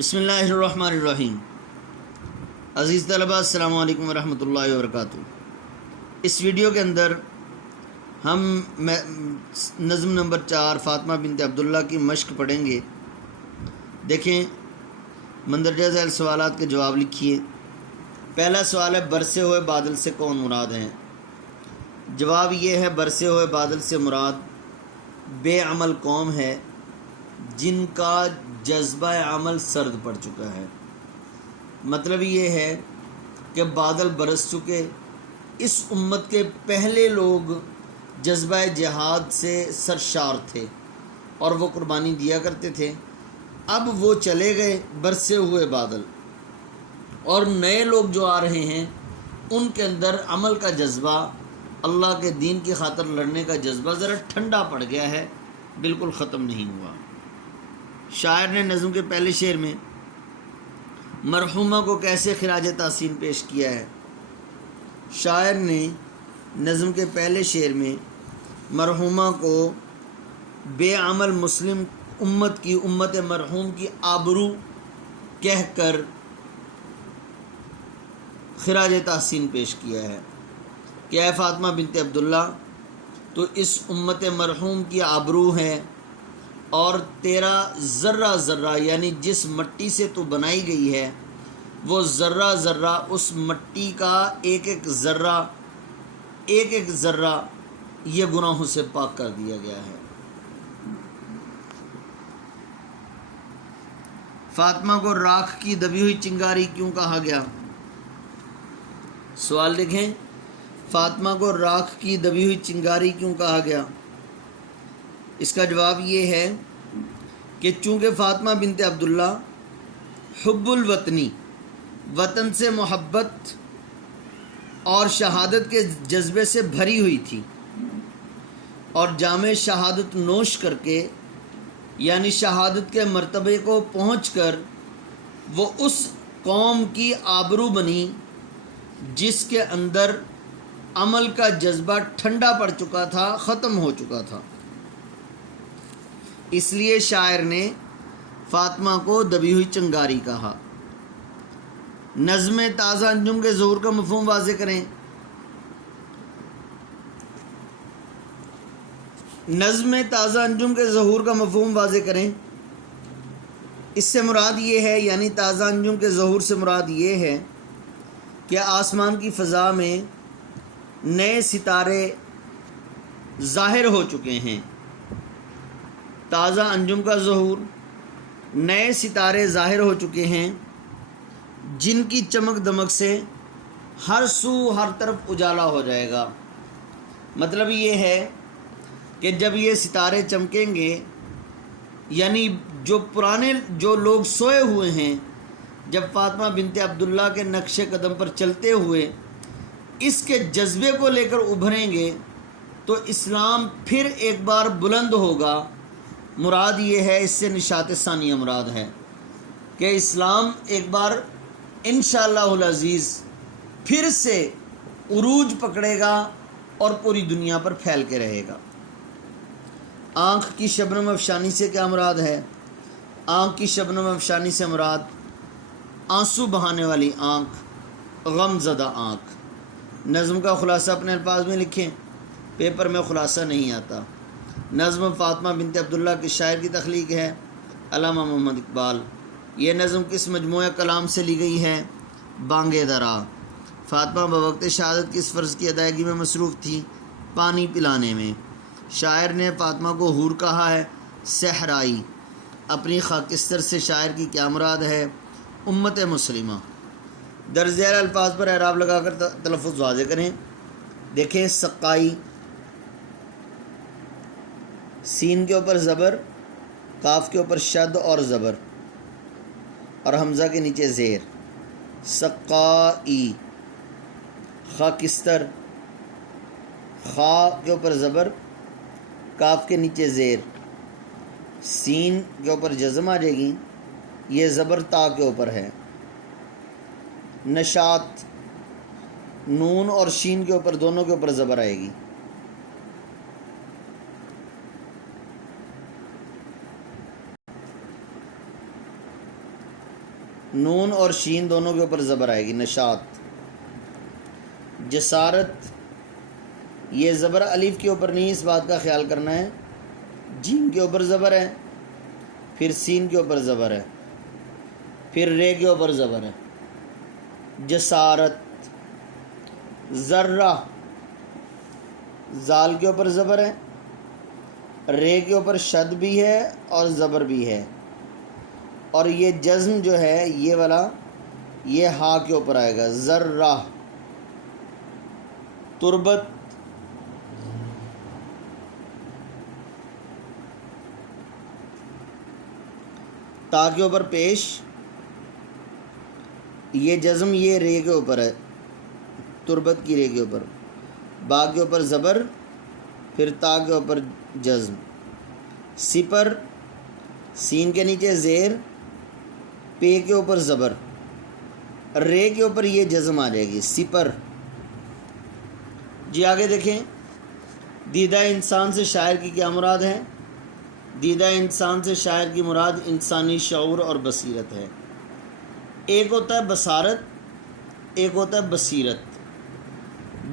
بسم اللہ الرحمن الرحیم۔ عزیز طلبہ، السلام علیکم ورحمۃ اللہ وبرکاتہ۔ اس ویڈیو کے اندر ہم نظم نمبر 4 فاطمہ بنت عبداللہ کی مشق پڑھیں گے۔ دیکھیں، مندرجہ ذیل سوالات کے جواب لکھیے۔ پہلا سوال ہے، برسے ہوئے بادل سے کون مراد ہیں؟ جواب یہ ہے، برسے ہوئے بادل سے مراد بے عمل قوم ہے جن کا جذبہ عمل سرد پڑ چکا ہے۔ مطلب یہ ہے کہ بادل برس چکے، اس امت کے پہلے لوگ جذبہ جہاد سے سرشار تھے اور وہ قربانی دیا کرتے تھے۔ اب وہ چلے گئے برسے ہوئے بادل، اور نئے لوگ جو آ رہے ہیں ان کے اندر عمل کا جذبہ، اللہ کے دین کی خاطر لڑنے کا جذبہ ذرا ٹھنڈا پڑ گیا ہے، بالکل ختم نہیں ہوا۔ شاعر نے نظم کے پہلے شعر میں مرحومہ کو کیسے خراج تحسین پیش کیا ہے؟ شاعر نے نظم کے پہلے شعر میں مرحومہ کو بے عمل مسلم امت کی، امت مرحوم کی آبرو کہہ کر خراج تحسین پیش کیا ہے کہ اے فاطمہ بنت عبداللہ، تو اس امت مرحوم کی آبرو ہے، اور تیرا ذرہ ذرہ یعنی جس مٹی سے تو بنائی گئی ہے وہ ذرہ ذرہ، اس مٹی کا ایک ایک ذرہ یہ گناہوں سے پاک کر دیا گیا ہے۔ فاطمہ کو راکھ کی دبی ہوئی چنگاری کیوں کہا گیا؟ سوال دیکھیں، فاطمہ کو راکھ کی دبی ہوئی چنگاری کیوں کہا گیا؟ اس کا جواب یہ ہے کہ چونکہ فاطمہ بنت عبداللہ حب الوطنی، وطن سے محبت اور شہادت کے جذبے سے بھری ہوئی تھی، اور جام شہادت نوش کر کے یعنی شہادت کے مرتبے کو پہنچ کر وہ اس قوم کی آبرو بنی جس کے اندر عمل کا جذبہ ٹھنڈا پڑ چکا تھا، ختم ہو چکا تھا۔ اس لیے شاعر نے فاطمہ کو دبی ہوئی چنگاری کہا۔ نظم تازہ انجم کے ظہور کا مفہوم واضح کریں۔ نظم تازہ انجم کے ظہور کا مفہوم واضح کریں۔ اس سے مراد یہ ہے، یعنی تازہ انجم کے ظہور سے مراد یہ ہے کہ آسمان کی فضا میں نئے ستارے ظاہر ہو چکے ہیں۔ تازہ انجم کا ظہور، نئے ستارے ظاہر ہو چکے ہیں جن کی چمک دمک سے ہر سو ہر طرف اجالا ہو جائے گا۔ مطلب یہ ہے کہ جب یہ ستارے چمکیں گے، یعنی جو لوگ سوئے ہوئے ہیں، جب فاطمہ بنت عبداللہ کے نقش قدم پر چلتے ہوئے اس کے جذبے کو لے کر ابھریں گے تو اسلام پھر ایک بار بلند ہوگا۔ مراد یہ ہے، اس سے نشاط ثانیہ مراد ہے کہ اسلام ایک بار انشاءاللہ العزیز پھر سے عروج پکڑے گا اور پوری دنیا پر پھیل کے رہے گا۔ آنکھ کی شبنم افشانی سے کیا مراد ہے؟ آنکھ کی شبنم افشانی سے مراد آنسو بہانے والی آنکھ، غم زدہ آنکھ۔ نظم کا خلاصہ اپنے الفاظ میں لکھیں، پیپر میں خلاصہ نہیں آتا۔ نظم فاطمہ بنت عبداللہ کے شاعر کی تخلیق ہے، علامہ محمد اقبال۔ یہ نظم کس مجموعہ کلام سے لی گئی ہے؟ بانگ درا۔ فاطمہ بوقت شہادت کس فرض کی ادائیگی میں مصروف تھی؟ پانی پلانے میں۔ شاعر نے فاطمہ کو حور کہا ہے، صحرائی۔ اپنی خاکستر سے شاعر کی کیا مراد ہے؟ امت مسلمہ۔ درج ذیل الفاظ پر اعراب لگا کر تلفظ واضح کریں۔ دیکھیں، سقائی، سین کے اوپر زبر، قاف کے اوپر شد اور زبر، اور حمزہ کے نیچے زیر۔ سقائی، خاکستر، خا کے اوپر زبر، کاف کے نیچے زیر، سین کے اوپر جزم آ جائے گی، یہ زبر تا کے اوپر ہے۔ نشاط، نون اور شین کے اوپر، دونوں کے اوپر زبر آئے گی۔ نون اور شین دونوں کے اوپر زبر آئے گی، نشاط۔ جسارت، یہ زبر الف کے اوپر نہیں، اس بات کا خیال کرنا ہے، جیم کے اوپر زبر ہے، پھر سین کے اوپر زبر ہے، پھر رے کے اوپر زبر ہے۔ جسارت۔ ذرہ، زال کے اوپر زبر ہے، رے کے اوپر شد بھی ہے اور زبر بھی ہے، اور یہ جزم جو ہے یہ والا یہ ہا کے اوپر آئے گا، ذرہ۔ تربت، تا کے اوپر پیش، یہ جزم یہ رے کے اوپر ہے، تربت کی رے کے اوپر، با کے اوپر زبر، پھر تا کے اوپر جزم۔ سپر، سین کے نیچے زیر، پے کے اوپر زبر، رے کے اوپر یہ جزم آ جائے گی، سپر۔ جی آگے دیکھیں، دیدہ انسان سے شاعر کی کیا مراد ہے؟ دیدہ انسان سے شاعر کی مراد انسانی شعور اور بصیرت ہے۔ ایک ہوتا ہے بصارت، ایک ہوتا ہے بصیرت۔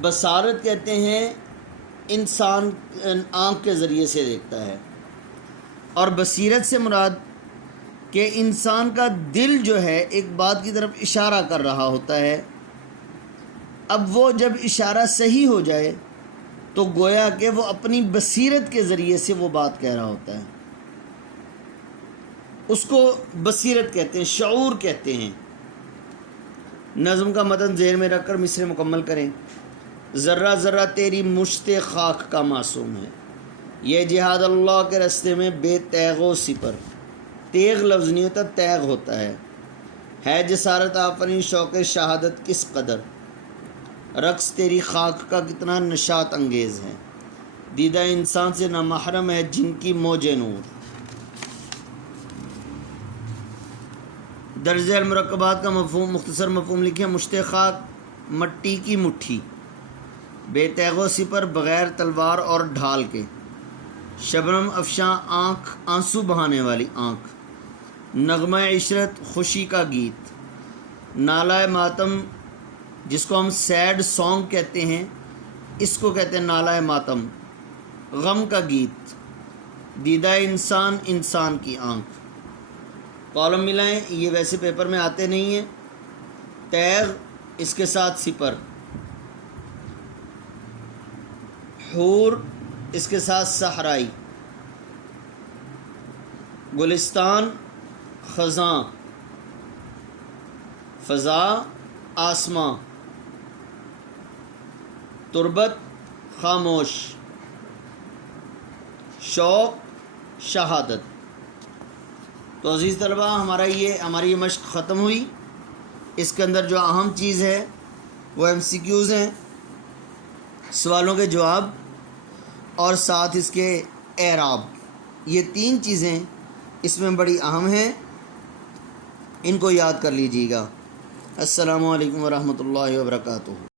بصارت کہتے ہیں انسان آنکھ کے ذریعے سے دیکھتا ہے، اور بصیرت سے مراد کہ انسان کا دل جو ہے ایک بات کی طرف اشارہ کر رہا ہوتا ہے، اب وہ جب اشارہ صحیح ہو جائے تو گویا کہ وہ اپنی بصیرت کے ذریعے سے وہ بات کہہ رہا ہوتا ہے، اس کو بصیرت کہتے ہیں، شعور کہتے ہیں۔ نظم کا متن ذہن میں رکھ کر مصرع مکمل کریں۔ ذرہ ذرہ تیری مشت خاک کا معصوم ہے، یہ جہاد اللہ کے راستے میں بے تیغ و سپر۔ تیغ لفظ نہیں ہوتا، تیغ ہوتا ہے جسارت آفرین شوق شہادت کس قدر، رقص تیری خاک کا کتنا نشاط انگیز ہے، دیدہ انسان سے نامحرم ہے جن کی موج نور۔ درج المرکبات کا مفہوم، مختصر مفہوم لکھیں۔ مشت خاک، مٹی کی مٹھی، بے تیغ و سپر، بغیر تلوار اور ڈھال کے، شبنم افشاں آنکھ، آنسو بہانے والی آنکھ، نغمہ عشرت، خوشی کا گیت، نالہ ماتم جس کو ہم سیڈ سانگ کہتے ہیں، اس کو کہتے ہیں نالہ ماتم، غم کا گیت، دیدہ انسان، انسان کی آنکھ۔ کالم ملائیں، یہ ویسے پیپر میں آتے نہیں ہیں۔ تیغ اس کے ساتھ سپر، حور اس کے ساتھ صحرائی، گلستان خزاں، فضا آسماں، تربت خاموش، شوق شہادت۔ تو عزیز طلبہ، ہماری یہ مشق ختم ہوئی۔ اس کے اندر جو اہم چیز ہے وہ MCQs ہیں، سوالوں کے جواب اور ساتھ اس کے اعراب، یہ 3 چیزیں اس میں بڑی اہم ہیں، ان کو یاد کر لیجیے گا۔ السلام علیکم ورحمۃ اللہ وبرکاتہ۔